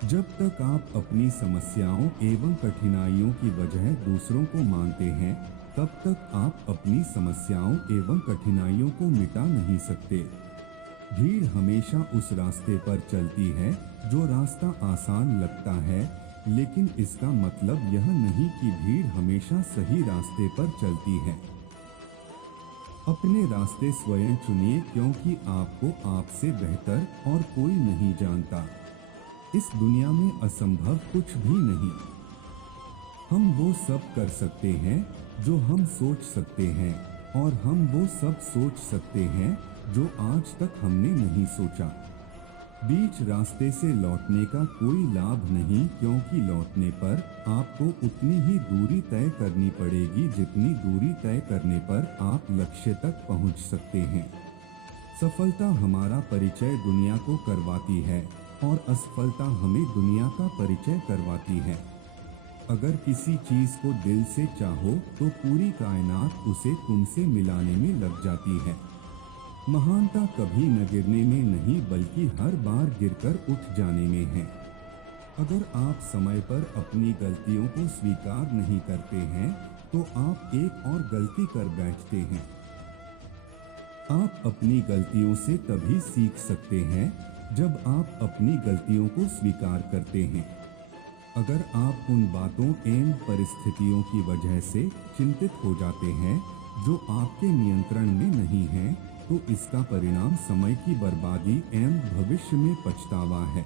जब तक आप अपनी समस्याओं एवं कठिनाइयों की वजह दूसरों को मानते हैं, तब तक आप अपनी समस्याओं एवं कठिनाइयों को मिटा नहीं सकते। भीड़ हमेशा उस रास्ते पर चलती है जो रास्ता आसान लगता है, लेकिन इसका मतलब यह नहीं कि भीड़ हमेशा सही रास्ते पर चलती है। अपने रास्ते स्वयं चुनिए, क्योंकि आपको आपसे बेहतर और कोई नहीं जानता। इस दुनिया में असंभव कुछ भी नहीं। हम वो सब कर सकते हैं जो हम सोच सकते हैं, और हम वो सब सोच सकते हैं जो आज तक हमने नहीं सोचा। बीच रास्ते से लौटने का कोई लाभ नहीं, क्योंकि लौटने पर आपको उतनी ही दूरी तय करनी पड़ेगी जितनी दूरी तय करने पर आप लक्ष्य तक पहुंच सकते हैं। सफलता हमारा परिचय दुनिया को करवाती है और असफलता हमें दुनिया का परिचय करवाती है। अगर किसी चीज को दिल से चाहो तो पूरी कायनात उसे तुमसे मिलाने में लग जाती है। महानता कभी न गिरने में नहीं, बल्कि हर बार गिरकर उठ जाने में है। अगर आप समय पर अपनी गलतियों को स्वीकार नहीं करते हैं तो आप एक और गलती कर बैठते हैं। आप अपनी गलतियों से तभी सीख सकते हैं जब आप अपनी गलतियों को स्वीकार करते हैं। अगर आप उन बातों एवं परिस्थितियों की वजह से चिंतित हो जाते हैं जो आपके नियंत्रण में नहीं है, तो इसका परिणाम समय की बर्बादी एवं भविष्य में पछतावा है।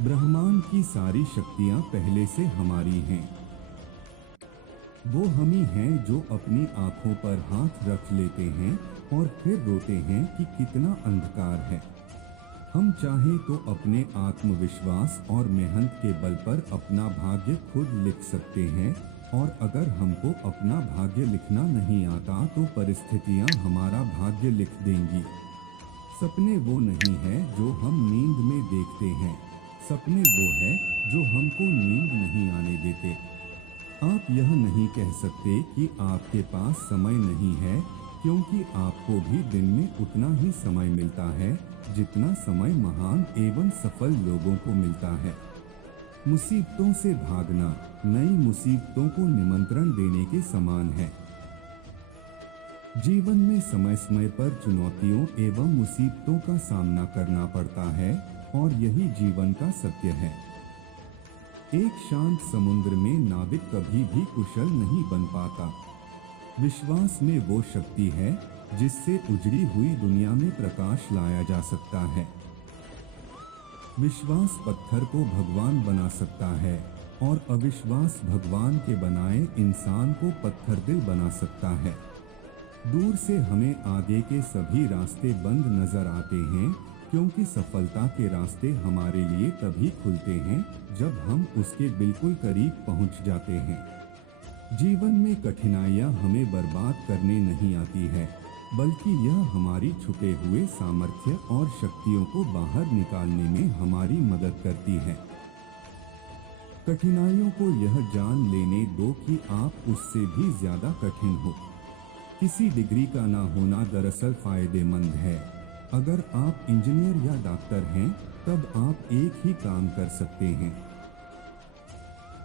ब्रह्मांड की सारी शक्तियां पहले से हमारी हैं। वो हम ही हैं जो अपनी आंखों पर हाथ रख लेते हैं और फिर रोते हैं कि कितना अंधकार है। हम चाहें तो अपने आत्मविश्वास और मेहनत के बल पर अपना भाग्य खुद लिख सकते हैं, और अगर हमको अपना भाग्य लिखना नहीं आता तो परिस्थितियां हमारा भाग्य लिख देंगी। सपने वो नहीं है जो हम नींद में देखते हैं, सपने वो है जो हमको नींद नहीं आने देते। आप यह नहीं कह सकते कि आपके पास समय नहीं है, क्योंकि आपको भी दिन में उतना ही समय मिलता है जितना समय महान एवं सफल लोगों को मिलता है। मुसीबतों से भागना नई मुसीबतों को निमंत्रण देने के समान है। जीवन में समय समय पर चुनौतियों एवं मुसीबतों का सामना करना पड़ता है, और यही जीवन का सत्य है। एक शांत समुद्र में नाविक कभी भी कुशल नहीं बन पाता। विश्वास में वो शक्ति है जिससे उजड़ी हुई दुनिया में प्रकाश लाया जा सकता है। विश्वास पत्थर को भगवान बना सकता है, और अविश्वास भगवान के बनाए इंसान को पत्थर दिल बना सकता है। दूर से हमें आगे के सभी रास्ते बंद नजर आते हैं, क्योंकि सफलता के रास्ते हमारे लिए तभी खुलते हैं जब हम उसके बिल्कुल करीब पहुंच जाते हैं। जीवन में कठिनाइयां हमें बर्बाद करने नहीं आती है, बल्कि यह हमारी छुपे हुए सामर्थ्य और शक्तियों को बाहर निकालने में हमारी मदद करती है। कठिनाइयों को यह जान लेने दो कि आप उससे भी ज्यादा कठिन हो। किसी डिग्री का ना होना दरअसल फायदेमंद है। अगर आप इंजीनियर या डॉक्टर हैं, तब आप एक ही काम कर सकते हैं।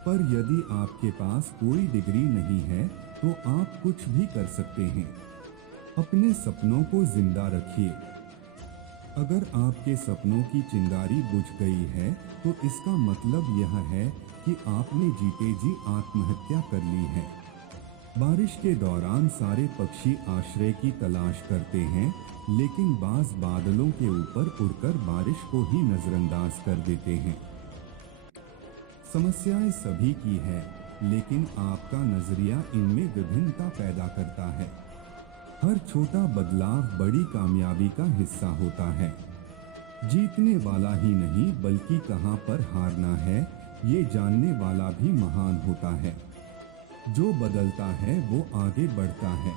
पर यदि आपके पास कोई डिग्री नहीं है, तो आप कुछ भी कर सकते हैं। अपने सपनों को जिंदा रखिए। अगर आपके सपनों की चिंगारी बुझ गई है, तो इसका मतलब यह है कि आपने जीते जी आत्महत्या कर ली है। बारिश के दौरान सारे पक्षी आश्रय की तलाश करते हैं, लेकिन बाज बादलों के ऊपर उड़कर बारिश को ही नजरअंदाज कर देते हैं। समस्याएं सभी की है, लेकिन आपका नजरिया इनमें विभिन्नता पैदा करता है। हर छोटा बदलाव बड़ी कामयाबी का हिस्सा होता है। जीतने वाला ही नहीं, बल्कि कहां पर हारना है, ये जानने वाला भी महान होता है। जो बदलता है वो आगे बढ़ता है।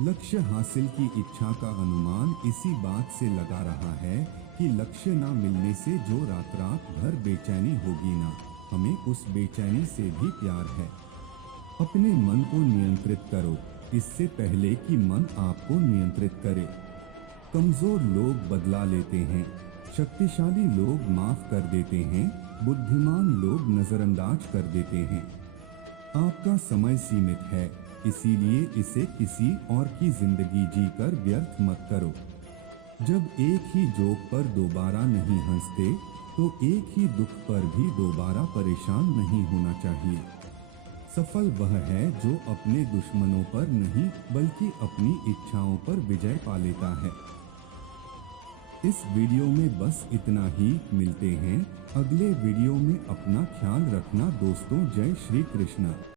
लक्ष्य हासिल की इच्छा का अनुमान इसी बात से लगा रहा है कि लक्ष्य ना मिलने से जो रात रात भर बेचैनी होगी ना, हमें उस बेचैनी से भी प्यार है। अपने मन को नियंत्रित करो, इससे पहले कि मन आपको नियंत्रित करे। कमजोर लोग बदला लेते हैं, शक्तिशाली लोग माफ कर देते हैं, बुद्धिमान लोग नजरअंदाज कर देते हैं। आपका समय सीमित है, इसीलिए इसे किसी और की जिंदगी जीकर व्यर्थ मत करो। जब एक ही जोक पर दोबारा नहीं हंसते, तो एक ही दुख पर भी दोबारा परेशान नहीं होना चाहिए। सफल वह है जो अपने दुश्मनों पर नहीं बल्कि अपनी इच्छाओं पर विजय पा लेता है। इस वीडियो में बस इतना ही। मिलते हैं अगले वीडियो में। अपना ख्याल रखना दोस्तों। जय श्री कृष्ण।